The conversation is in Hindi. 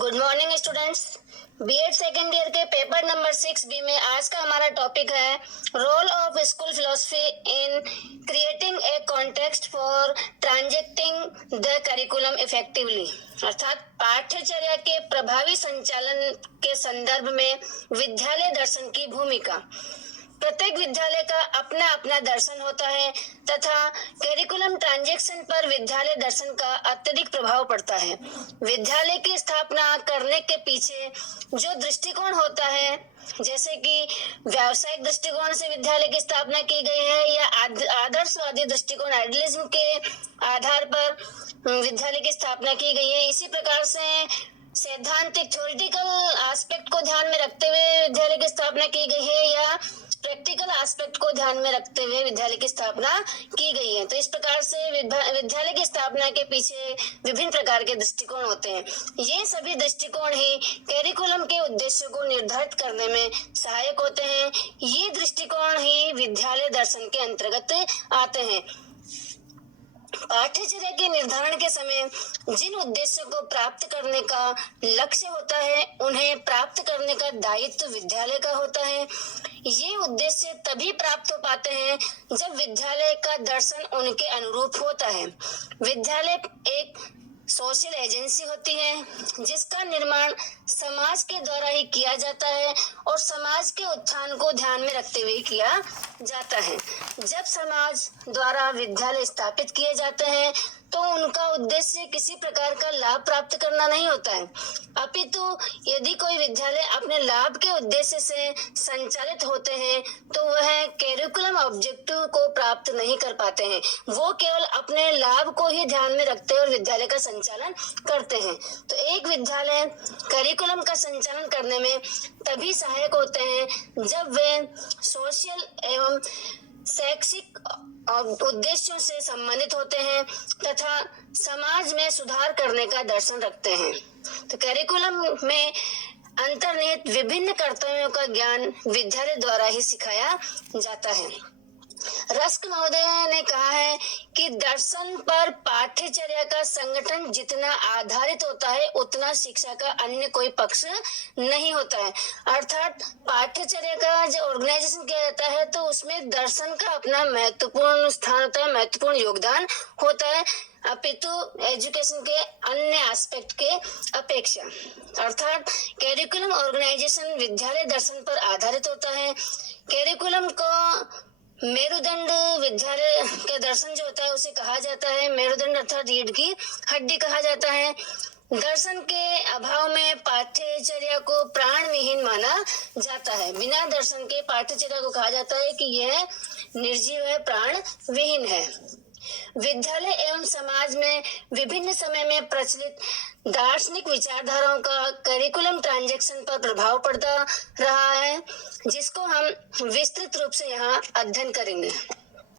Good morning students. B Ed second year के पेपर नंबर 6B में आज का हमारा टॉपिक है role of school philosophy in creating a context for transacting the curriculum effectively, अर्थात पाठ्यचर्या के प्रभावी संचालन के संदर्भ में विद्यालय दर्शन की भूमिका। प्रत्येक विद्यालय का अपना अपना दर्शन होता है तथा करिकुलम ट्रांजेक्शन पर विद्यालय दर्शन का अत्यधिक प्रभाव पड़ता है। विद्यालय की स्थापना करने के पीछे जो दृष्टिकोण होता है, जैसे कि व्यावसायिक दृष्टिकोण से विद्यालय की स्थापना की गई है या आदर्शवादी दृष्टिकोण आइडियलिज्म के आधार पर विद्यालय की स्थापना की गई है, इसी प्रकार से सैद्धांतिक थ्योरेटिकल एस्पेक्ट को ध्यान में रखते हुए विद्यालय की स्थापना की गई है या प्रैक्टिकल एस्पेक्ट को ध्यान में रखते हुए विद्यालय की स्थापना की गई है। तो इस प्रकार से विद्यालय की स्थापना के पीछे विभिन्न प्रकार के दृष्टिकोण होते हैं। ये सभी दृष्टिकोण ही करिकुलम के उद्देश्यों को निर्धारित करने में सहायक होते हैं। ये दृष्टिकोण ही विद्यालय दर्शन के अंतर्गत आते हैं। पाठ्यचर्या के निर्धारण के समय जिन उद्देश्यों को प्राप्त करने का लक्ष्य होता है, उन्हें प्राप्त करने का दायित्व विद्यालय का होता है। ये उद्देश्य तभी प्राप्त हो पाते हैं जब विद्यालय का दर्शन उनके अनुरूप होता है। विद्यालय एक सोशल एजेंसी होती है जिसका निर्माण समाज के द्वारा ही किया जाता है और समाज के उत्थान को ध्यान में रखते हुए किया जाता है। जब समाज द्वारा विद्यालय स्थापित किए जाते हैं तो उनका उद्देश्य किसी प्रकार का लाभ प्राप्त करना नहीं होता है, अपितु यदि कोई विद्यालय अपने लाभ के उद्देश्य से संचालित होते हैं तो वह करिकुलम ऑब्जेक्टिव को प्राप्त नहीं कर पाते हैं। वो केवल अपने लाभ को ही ध्यान में रखते हैं और विद्यालय का संचालन करते हैं। तो एक विद्यालय करिकुलम का संचालन करने में तभी सहायक होते हैं जब वे सोशल एवं शैक्षिक उद्देश्यों से संबंधित होते हैं तथा समाज में सुधार करने का दर्शन रखते हैं। तो करिकुलम में अंतर्निहित विभिन्न कर्तव्यों का ज्ञान विद्यालय द्वारा ही सिखाया जाता है। रस्क महोदय ने कहा है कि दर्शन पर पाठ्यचर्या का संगठन जितना आधारित होता है उतना शिक्षा का अन्य कोई पक्ष नहीं होता है। अर्थात पाठ्यचर्या का जो ऑर्गेनाइजेशन किया जाता है तो उसमें दर्शन का अपना महत्वपूर्ण स्थान होता है, महत्वपूर्ण योगदान होता है, अपितु एजुकेशन के अन्य एस्पेक्ट के अपेक्षा। अर्थात करिकुलम ऑर्गेनाइजेशन विद्यालय दर्शन पर आधारित होता है। करिकुलम को मेरुदंड विद्यालय के दर्शन जो होता है उसे कहा जाता है मेरुदंड, अर्थात रीढ़ की हड्डी कहा जाता है। दर्शन के अभाव में पाठ्यचर्या को प्राण विहीन माना जाता है। बिना दर्शन के पाठ्यचर्या को कहा जाता है कि यह निर्जीव है, प्राण विहीन है। विद्यालय एवं समाज में विभिन्न समय में प्रचलित दार्शनिक विचारधाराओं का करिकुलम ट्रांजेक्शन पर प्रभाव पड़ता रहा है, जिसको हम विस्तृत रूप से यहाँ अध्ययन करेंगे।